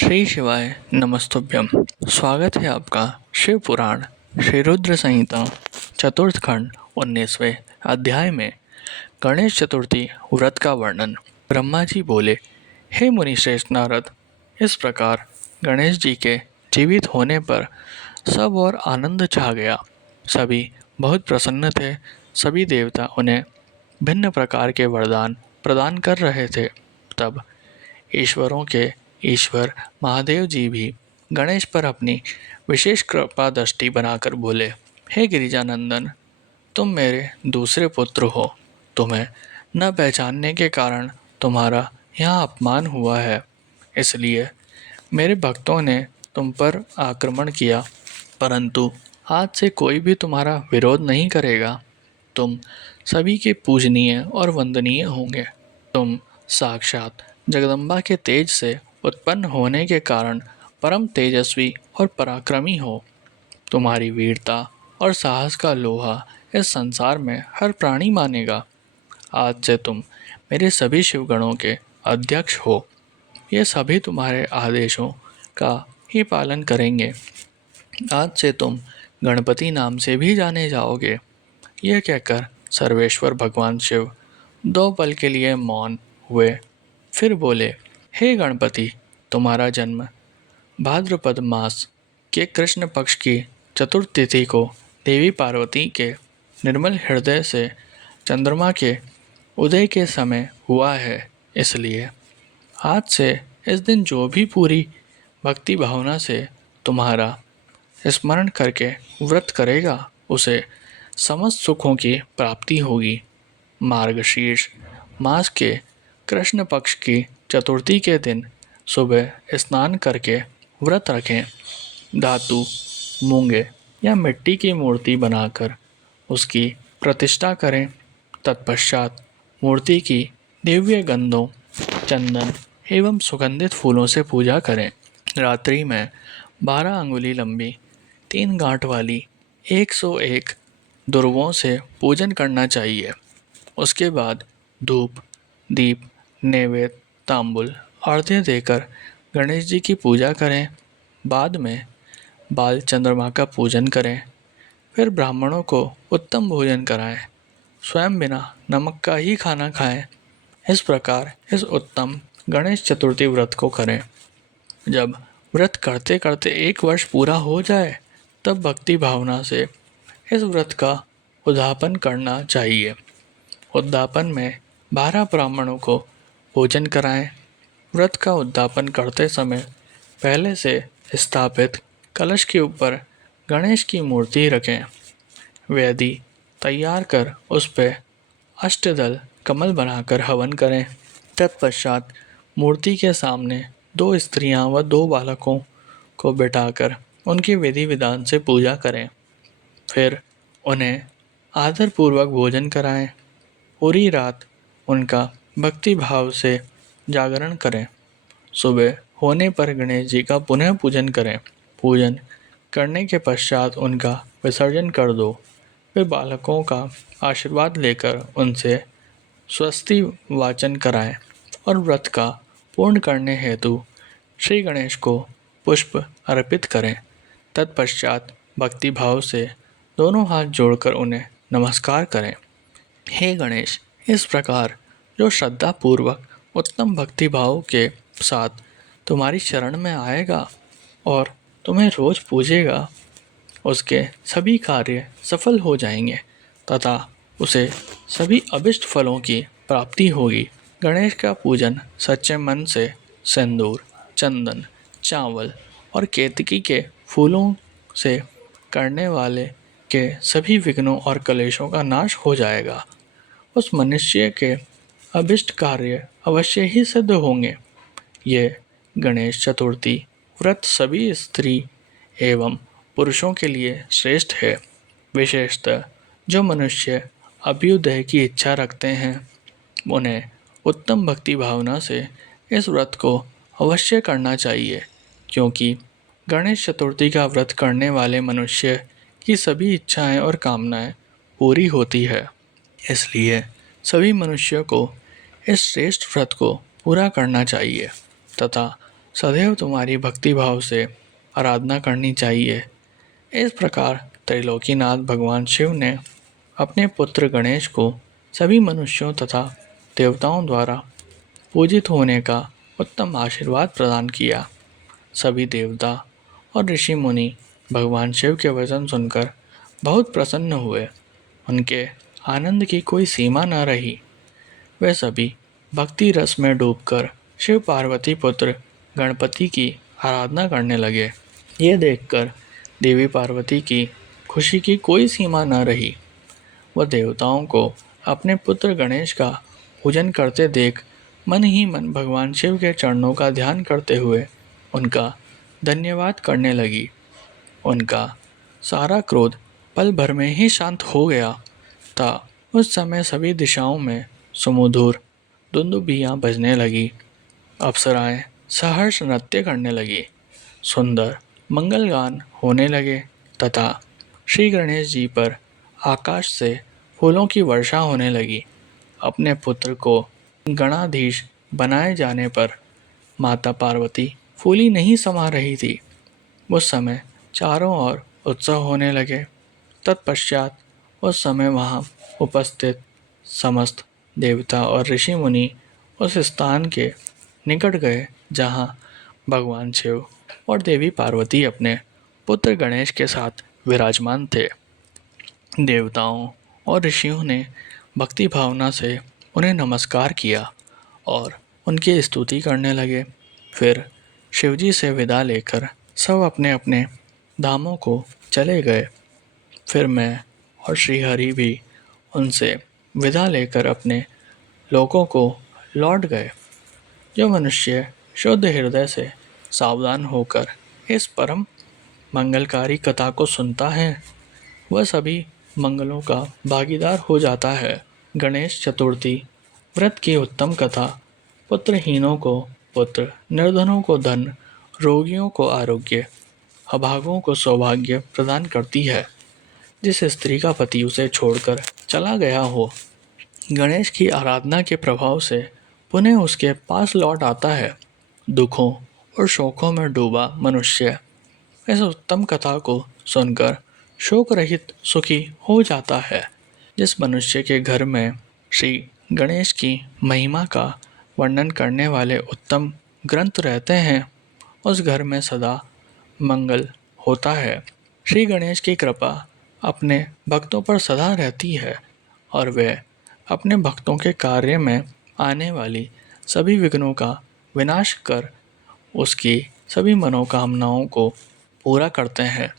श्री शिवाय नमस्तुभ्यम। स्वागत है आपका शिव पुराण श्री रुद्र संहिता चतुर्थ खंड 19वें अध्याय में गणेश चतुर्थी व्रत का वर्णन। ब्रह्मा जी बोले, हे मुनि श्रेष्ठ नारद, इस प्रकार गणेश जी के जीवित होने पर सब और आनंद छा गया। सभी बहुत प्रसन्न थे। सभी देवता उन्हें भिन्न प्रकार के वरदान प्रदान कर रहे थे। तब ईश्वरों के ईश्वर महादेव जी भी गणेश पर अपनी विशेष कृपा दृष्टि बनाकर बोले, हे गिरिजानंदन, तुम मेरे दूसरे पुत्र हो। तुम्हें न पहचानने के कारण तुम्हारा यहाँ अपमान हुआ है, इसलिए मेरे भक्तों ने तुम पर आक्रमण किया, परंतु आज से कोई भी तुम्हारा विरोध नहीं करेगा। तुम सभी के पूजनीय और वंदनीय होंगे। तुम साक्षात जगदम्बा के तेज से उत्पन्न होने के कारण परम तेजस्वी और पराक्रमी हो। तुम्हारी वीरता और साहस का लोहा इस संसार में हर प्राणी मानेगा। आज से तुम मेरे सभी शिवगणों के अध्यक्ष हो। ये सभी तुम्हारे आदेशों का ही पालन करेंगे। आज से तुम गणपति नाम से भी जाने जाओगे। यह कहकर सर्वेश्वर भगवान शिव दो पल के लिए मौन हुए, फिर बोले, हे गणपति, तुम्हारा जन्म भाद्रपद मास के कृष्ण पक्ष की चतुर्थ तिथि को देवी पार्वती के निर्मल हृदय से चंद्रमा के उदय के समय हुआ है। इसलिए आज से इस दिन जो भी पूरी भक्ति भावना से तुम्हारा स्मरण करके व्रत करेगा, उसे समस्त सुखों की प्राप्ति होगी। मार्गशीर्ष मास के कृष्ण पक्ष की चतुर्थी के दिन सुबह स्नान करके व्रत रखें। धातु, मूंगे या मिट्टी की मूर्ति बनाकर उसकी प्रतिष्ठा करें। तत्पश्चात मूर्ति की दिव्य गंधों, चंदन एवं सुगंधित फूलों से पूजा करें। रात्रि में 12 अंगुली लंबी 3 गांठ वाली 101 दुर्वों से पूजन करना चाहिए। उसके बाद धूप, दीप, नैवेद्य, तांबुल, आरती देकर गणेश जी की पूजा करें। बाद में बाल चंद्रमा का पूजन करें। फिर ब्राह्मणों को उत्तम भोजन कराएं। स्वयं बिना नमक का ही खाना खाएं। इस प्रकार इस उत्तम गणेश चतुर्थी व्रत को करें। जब व्रत करते करते 1 वर्ष पूरा हो जाए, तब भक्ति भावना से इस व्रत का उद्यापन करना चाहिए। उद्यापन में 12 ब्राह्मणों को भोजन कराएं। व्रत का उद्यापन करते समय पहले से स्थापित कलश के ऊपर गणेश की मूर्ति रखें। वेदी तैयार कर उस पर अष्टदल कमल बनाकर हवन करें। तत्पश्चात मूर्ति के सामने 2 स्त्रियां व 2 बालकों को बिठाकर उनकी विधि विधान से पूजा करें। फिर उन्हें आदरपूर्वक भोजन कराएं। पूरी रात उनका भक्ति भाव से जागरण करें। सुबह होने पर गणेश जी का पुनः पूजन करें। पूजन करने के पश्चात उनका विसर्जन कर दो। वे बालकों का आशीर्वाद लेकर उनसे स्वस्ति वाचन कराएं और व्रत का पूर्ण करने हेतु श्री गणेश को पुष्प अर्पित करें। तत्पश्चात भक्ति भाव से दोनों हाथ जोड़कर उन्हें नमस्कार करें। हे गणेश, इस प्रकार जो श्रद्धा पूर्वक उत्तम भक्ति भाव के साथ तुम्हारी शरण में आएगा और तुम्हें रोज पूजेगा, उसके सभी कार्य सफल हो जाएंगे तथा उसे सभी अभिष्ट फलों की प्राप्ति होगी। गणेश का पूजन सच्चे मन से सिंदूर, चंदन, चावल और केतकी के फूलों से करने वाले के सभी विघ्नों और कलेशों का नाश हो जाएगा। उस मनुष्य के अभिष्ट कार्य अवश्य ही सिद्ध होंगे। ये गणेश चतुर्थी व्रत सभी स्त्री एवं पुरुषों के लिए श्रेष्ठ है। विशेषतः जो मनुष्य अभ्युदय की इच्छा रखते हैं, उन्हें उत्तम भक्ति भावना से इस व्रत को अवश्य करना चाहिए, क्योंकि गणेश चतुर्थी का व्रत करने वाले मनुष्य की सभी इच्छाएं और कामनाएं पूरी होती है। इसलिए सभी मनुष्यों को इस श्रेष्ठ व्रत को पूरा करना चाहिए तथा सदैव तुम्हारी भक्ति भाव से आराधना करनी चाहिए। इस प्रकार त्रैलोकीनाथ भगवान शिव ने अपने पुत्र गणेश को सभी मनुष्यों तथा देवताओं द्वारा पूजित होने का उत्तम आशीर्वाद प्रदान किया। सभी देवता और ऋषि मुनि भगवान शिव के वचन सुनकर बहुत प्रसन्न हुए। उनके आनंद की कोई सीमा न रही। वे सभी भक्ति रस में डूबकर शिव पार्वती पुत्र गणपति की आराधना करने लगे। ये देखकर देवी पार्वती की खुशी की कोई सीमा न रही। वह देवताओं को अपने पुत्र गणेश का पूजन करते देख मन ही मन भगवान शिव के चरणों का ध्यान करते हुए उनका धन्यवाद करने लगी। उनका सारा क्रोध पल भर में ही शांत हो गया था। उस समय सभी दिशाओं में सुमधुर दुंदुभियाँ बजने लगी। अप्सराएं सहर्ष नृत्य करने लगी। सुंदर मंगल गान होने लगे तथा श्री गणेश जी पर आकाश से फूलों की वर्षा होने लगी। अपने पुत्र को गणाधीश बनाए जाने पर माता पार्वती फूली नहीं समा रही थी। उस समय चारों ओर उत्सव होने लगे। तत्पश्चात उस समय वहाँ उपस्थित समस्त देवता और ऋषि मुनि उस स्थान के निकट गए जहाँ भगवान शिव और देवी पार्वती अपने पुत्र गणेश के साथ विराजमान थे। देवताओं और ऋषियों ने भक्ति भावना से उन्हें नमस्कार किया और उनकी स्तुति करने लगे। फिर शिवजी से विदा लेकर सब अपने अपने धामों को चले गए। फिर मैं और श्रीहरि भी उनसे विदा लेकर अपने लोकों को लौट गए। जो मनुष्य शुद्ध हृदय से सावधान होकर इस परम मंगलकारी कथा को सुनता है वह सभी मंगलों का भागीदार हो जाता है। गणेश चतुर्थी व्रत की उत्तम कथा पुत्रहीनों को पुत्र, निर्धनों को धन, रोगियों को आरोग्य, अभागों को सौभाग्य प्रदान करती है। जिस स्त्री का पति उसे छोड़कर चला गया हो, गणेश की आराधना के प्रभाव से पुनः उसके पास लौट आता है। दुखों और शोकों में डूबा मनुष्य इस उत्तम कथा को सुनकर शोक रहित सुखी हो जाता है। जिस मनुष्य के घर में श्री गणेश की महिमा का वर्णन करने वाले उत्तम ग्रंथ रहते हैं उस घर में सदा मंगल होता है। श्री गणेश की कृपा अपने भक्तों पर सदा रहती है और वे अपने भक्तों के कार्य में आने वाली सभी विघ्नों का विनाश कर उसकी सभी मनोकामनाओं को पूरा करते हैं।